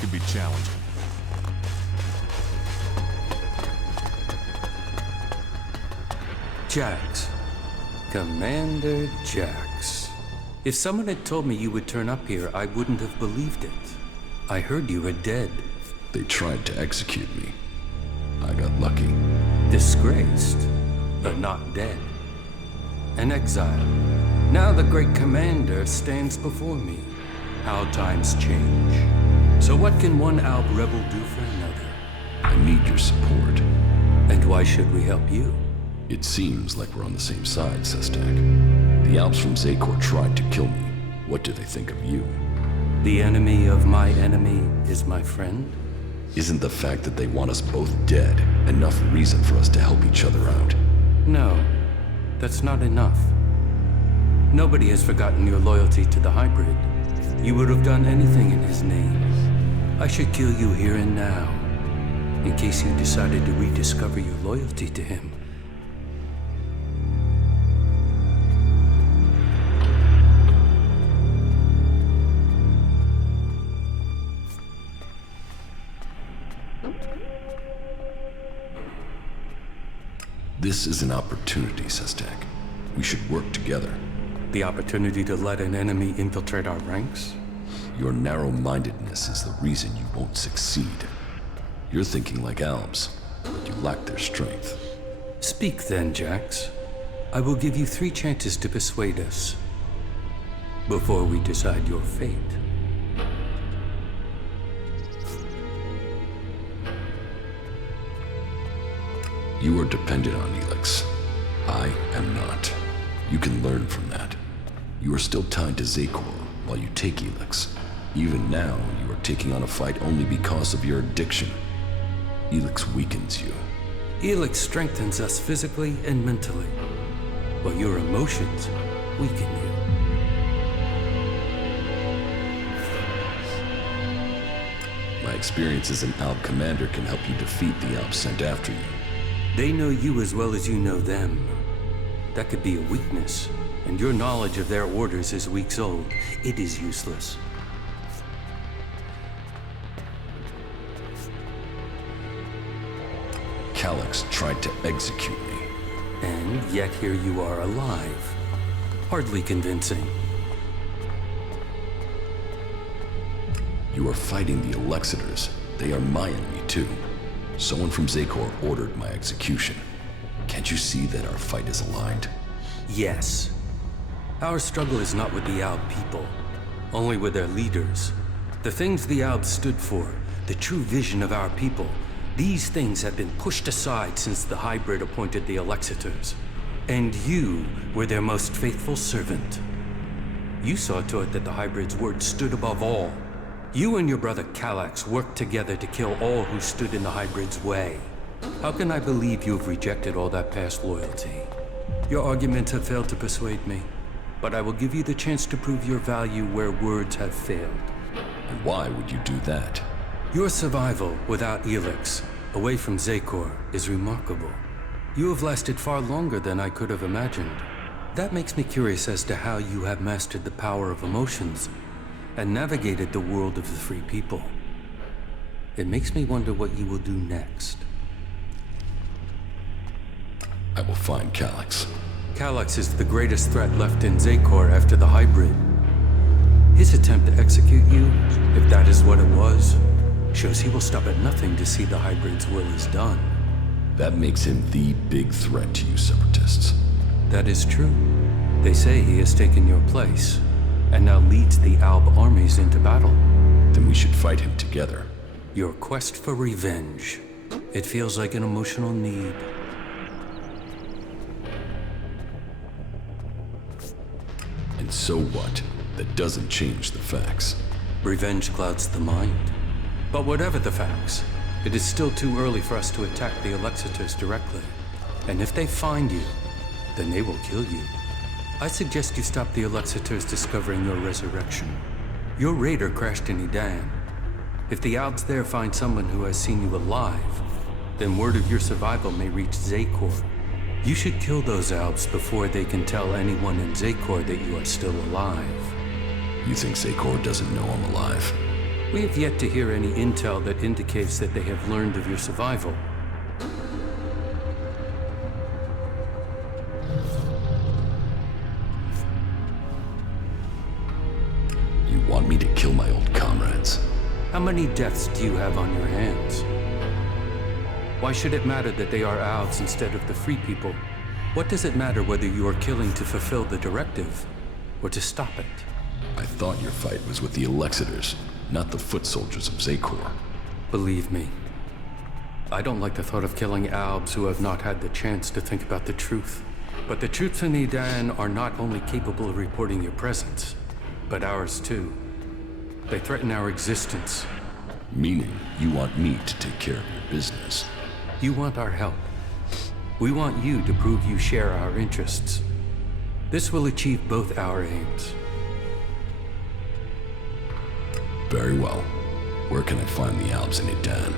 Could be challenging. Jax. Commander Jax. If someone had told me you would turn up here, I wouldn't have believed it. I heard you were dead. They tried to execute me. I got lucky. Disgraced, but not dead. An exile. Now the great commander stands before me. How times change. So what can one Alb rebel do for another? I need your support. And why should we help you? It seems like we're on the same side, Sestak. The Alps from Zakor tried to kill me. What do they think of you? The enemy of my enemy is my friend? Isn't the fact that they want us both dead enough reason for us to help each other out? No, that's not enough. Nobody has forgotten your loyalty to the hybrid. You would have done anything in his name. I should kill you here and now, in case you decided to rediscover your loyalty to him. This is an opportunity, Sestak. We should work together. The opportunity to let an enemy infiltrate our ranks? Your narrow-mindedness is the reason you won't succeed. You're thinking like Albs, but you lack their strength. Speak then, Jax. I will give you 3 chances to persuade us, before we decide your fate. You are dependent on Elex. I am not. You can learn from that. You are still tied to Zakor while you take Elex. Even now, you are taking on a fight only because of your addiction. Elex weakens you. Elex strengthens us physically and mentally, while your emotions weaken you. My experience as an Alp commander can help you defeat the Alps sent after you. They know you as well as you know them. That could be a weakness, and your knowledge of their orders is weeks old. It is useless. Calyx tried to execute me. And yet here you are alive. Hardly convincing. You are fighting the Alexiters. They are my enemy too. Someone from Zakor ordered my execution. Can't you see that our fight is aligned? Yes. Our struggle is not with the Alb people, only with their leaders. The things the Albs stood for, the true vision of our people, these things have been pushed aside since the hybrid appointed the Alexiters. And you were their most faithful servant. You saw to it that the hybrid's word stood above all. You and your brother Calyx worked together to kill all who stood in the hybrid's way. How can I believe you have rejected all that past loyalty? Your arguments have failed to persuade me, but I will give you the chance to prove your value where words have failed. And why would you do that? Your survival without Elex, away from Zakor, is remarkable. You have lasted far longer than I could have imagined. That makes me curious as to how you have mastered the power of emotions and navigated the world of the free people. It makes me wonder what you will do next. I will find Calyx. Calyx is the greatest threat left in Zakor after the hybrid. His attempt to execute you, if that is what it was, shows he will stop at nothing to see the hybrid's will is done. That makes him the big threat to you Separatists. That is true. They say he has taken your place, and now leads the Alb armies into battle. Then we should fight him together. Your quest for revenge. It feels like an emotional need. And so what? That doesn't change the facts. Revenge clouds the mind. But whatever the facts, it is still too early for us to attack the Alexiters directly. And if they find you, then they will kill you. I suggest you stop the Alexiters discovering your resurrection. Your raider crashed in Edan. If the Albs there find someone who has seen you alive, then word of your survival may reach Zakor. You should kill those Albs before they can tell anyone in Zakor that you are still alive. You think Zakor doesn't know I'm alive? We have yet to hear any intel that indicates that they have learned of your survival. You want me to kill my old comrades? How many deaths do you have on your hands? Why should it matter that they are Albs instead of the Free People? What does it matter whether you are killing to fulfill the directive or to stop it? I thought your fight was with the Alexiters, not the foot soldiers of Zakor. Believe me, I don't like the thought of killing Albs who have not had the chance to think about the truth. But the troops in Edan are not only capable of reporting your presence, but ours too. They threaten our existence. Meaning, you want me to take care of your business. You want our help. We want you to prove you share our interests. This will achieve both our aims. Very well. Where can I find the Albs in Edan?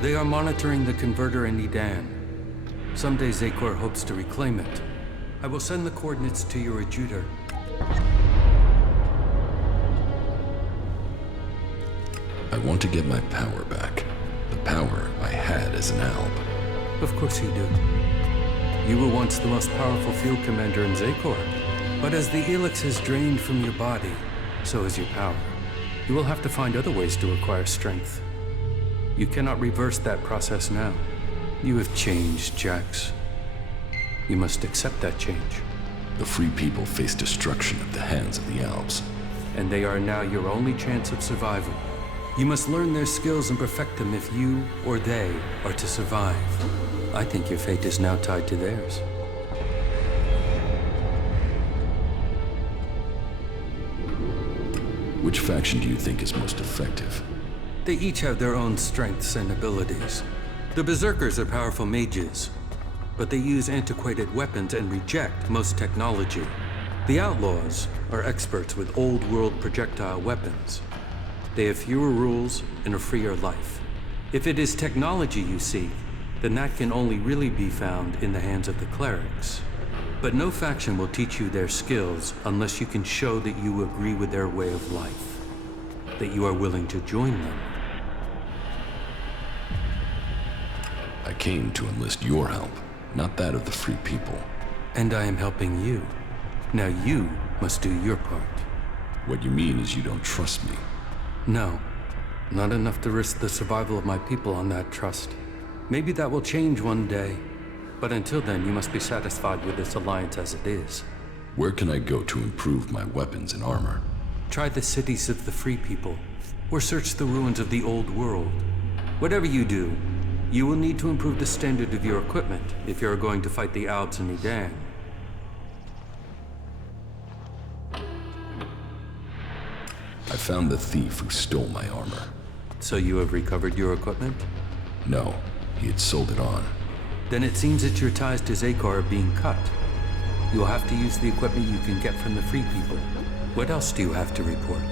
They are monitoring the converter in Edan. Someday Zakor hopes to reclaim it. I will send the coordinates to your adjutor. I want to get my power back. The power I had as an Alb. Of course you do. You were once the most powerful field commander in Zakor. But as the Elex has drained from your body, so has your power. You will have to find other ways to acquire strength. You cannot reverse that process now. You have changed, Jax. You must accept that change. The Free People face destruction at the hands of the Albs. And they are now your only chance of survival. You must learn their skills and perfect them if you or they are to survive. I think your fate is now tied to theirs. Which faction do you think is most effective? They each have their own strengths and abilities. The Berserkers are powerful mages, but they use antiquated weapons and reject most technology. The Outlaws are experts with old-world projectile weapons. They have fewer rules and a freer life. If it is technology you seek, then that can only really be found in the hands of the clerics. But no faction will teach you their skills unless you can show that you agree with their way of life, that you are willing to join them. I came to enlist your help, not that of the Free People. And I am helping you. Now you must do your part. What you mean is you don't trust me. No, not enough to risk the survival of my people on that trust. Maybe that will change one day, but until then you must be satisfied with this alliance as it is. Where can I go to improve my weapons and armor? Try the cities of the Free People, or search the ruins of the Old World. Whatever you do, you will need to improve the standard of your equipment if you are going to fight the Albs in Edan. I found the thief who stole my armor. So you have recovered your equipment? No, he had sold it on. Then it seems that your ties to Zakor are being cut. You'll have to use the equipment you can get from the Free People. What else do you have to report?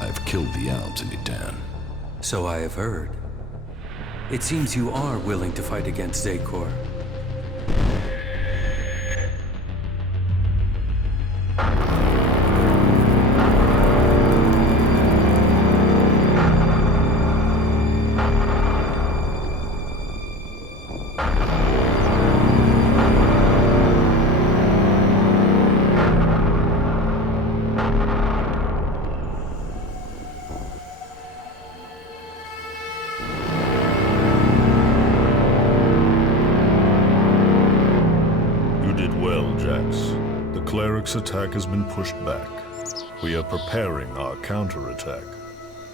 I've killed the Albs in Edan. So I have heard. It seems you are willing to fight against Zakor. Cleric's attack has been pushed back. We are preparing our counterattack.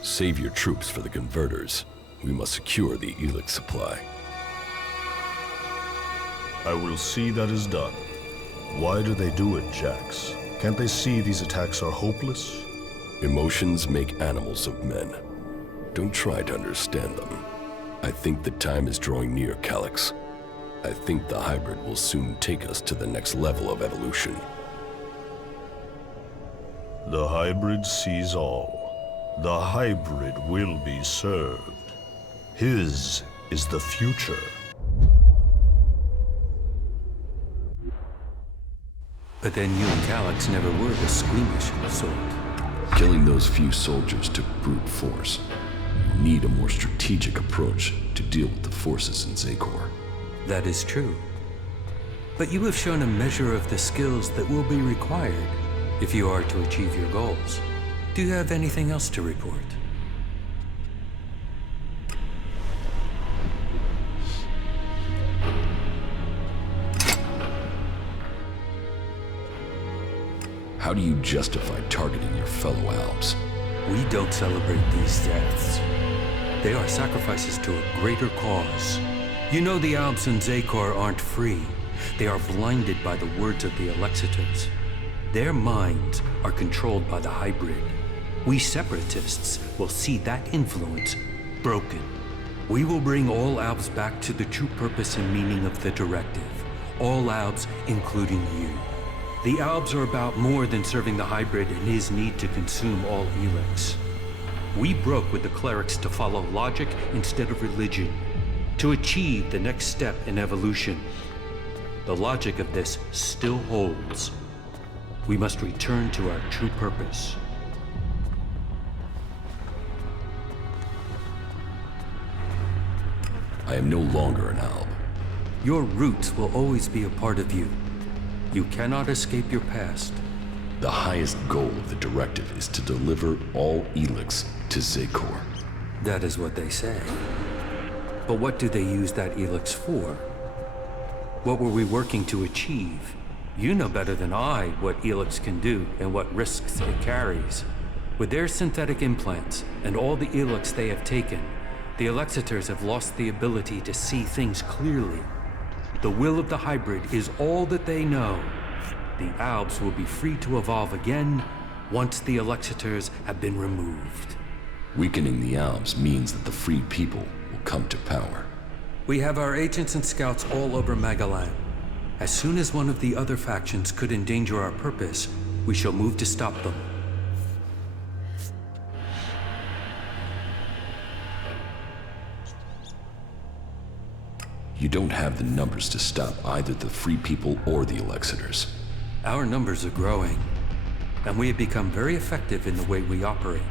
Save your troops for the converters. We must secure the Elex supply. I will see that is done. Why do they do it, Jax? Can't they see these attacks are hopeless? Emotions make animals of men. Don't try to understand them. I think the time is drawing near, Calyx. I think the hybrid will soon take us to the next level of evolution. The hybrid sees all. The hybrid will be served. His is the future. But then you and Calyx never were the squeamish sort. Killing those few soldiers took brute force. You need a more strategic approach to deal with the forces in Zakor. That is true. But you have shown a measure of the skills that will be required if you are to achieve your goals. Do you have anything else to report? How do you justify targeting your fellow Alps? We don't celebrate these deaths. They are sacrifices to a greater cause. You know the Alps and Zakor aren't free. They are blinded by the words of the Alexiters. Their minds are controlled by the hybrid. We Separatists will see that influence broken. We will bring all Alps back to the true purpose and meaning of the directive. All Alps, including you. The Alps are about more than serving the hybrid and his need to consume all Elex. We broke with the clerics to follow logic instead of religion, to achieve the next step in evolution. The logic of this still holds. We must return to our true purpose. I am no longer an Alp. Your roots will always be a part of you. You cannot escape your past. The highest goal of the directive is to deliver all Elex to Zakor. That is what they say. But what do they use that Elex for? What were we working to achieve? You know better than I what Elex can do and what risks it carries. With their synthetic implants and all the Elex they have taken, the Alexiters have lost the ability to see things clearly. The will of the hybrid is all that they know. The Alps will be free to evolve again once the Alexiters have been removed. Weakening the Alps means that the freed people will come to power. We have our agents and scouts all over Magalan. As soon as one of the other factions could endanger our purpose, we shall move to stop them. You don't have the numbers to stop either the free people or the Alexiters. Our numbers are growing, and we have become very effective in the way we operate.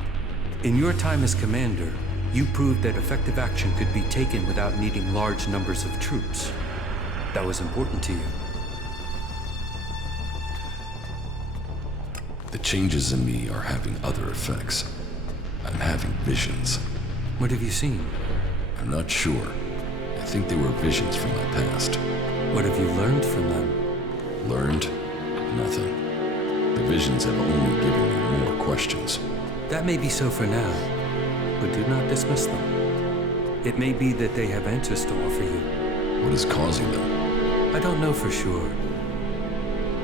In your time as commander, you proved that effective action could be taken without needing large numbers of troops. That was important to you. The changes in me are having other effects. I'm having visions. What have you seen? I'm not sure. I think they were visions from my past. What have you learned from them? Learned? Nothing. The visions have only given me more questions. That may be so for now, but do not dismiss them. It may be that they have answers to offer you. What is causing them? I don't know for sure.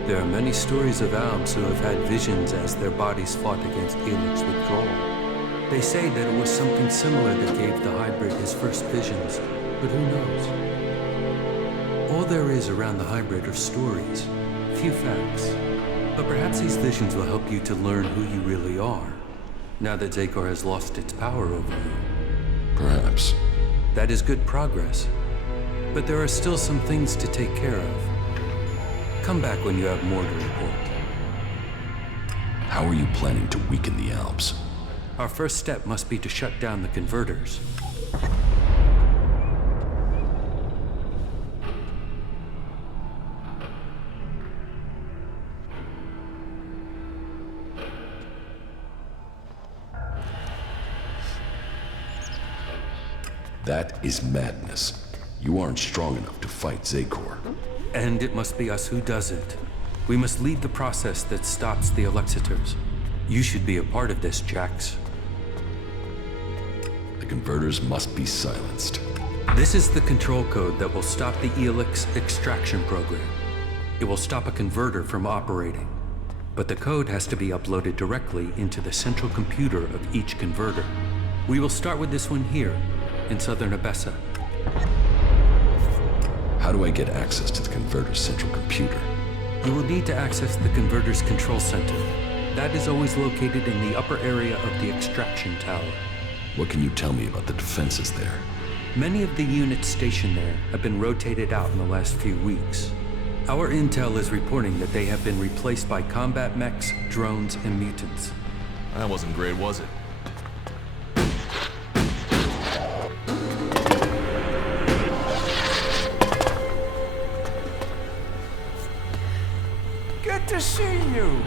There are many stories of Alps who have had visions as their bodies fought against Elex withdrawal. They say that it was something similar that gave the hybrid his first visions, but who knows? All there is around the hybrid are stories, few facts. But perhaps these visions will help you to learn who you really are, now that Zakor has lost its power over you. Perhaps. That is good progress. But there are still some things to take care of. Come back when you have more to report. How are you planning to weaken the Alps? Our first step must be to shut down the converters. That is madness. You aren't strong enough to fight Zakor. And it must be us who does it. We must lead the process that stops the Alexiters. You should be a part of this, Jax. The converters must be silenced. This is the control code that will stop the Elex extraction program. It will stop a converter from operating. but the code has to be uploaded directly into the central computer of each converter. We will start with this one here, in southern Abessa. How do I get access to the converter's central computer? You will need to access the converter's control center. That is always located in the upper area of the extraction tower. What can you tell me about the defenses there? Many of the units stationed there have been rotated out in the last few weeks. Our intel is reporting that they have been replaced by combat mechs, drones, and mutants. That wasn't great, was it? Good to see you.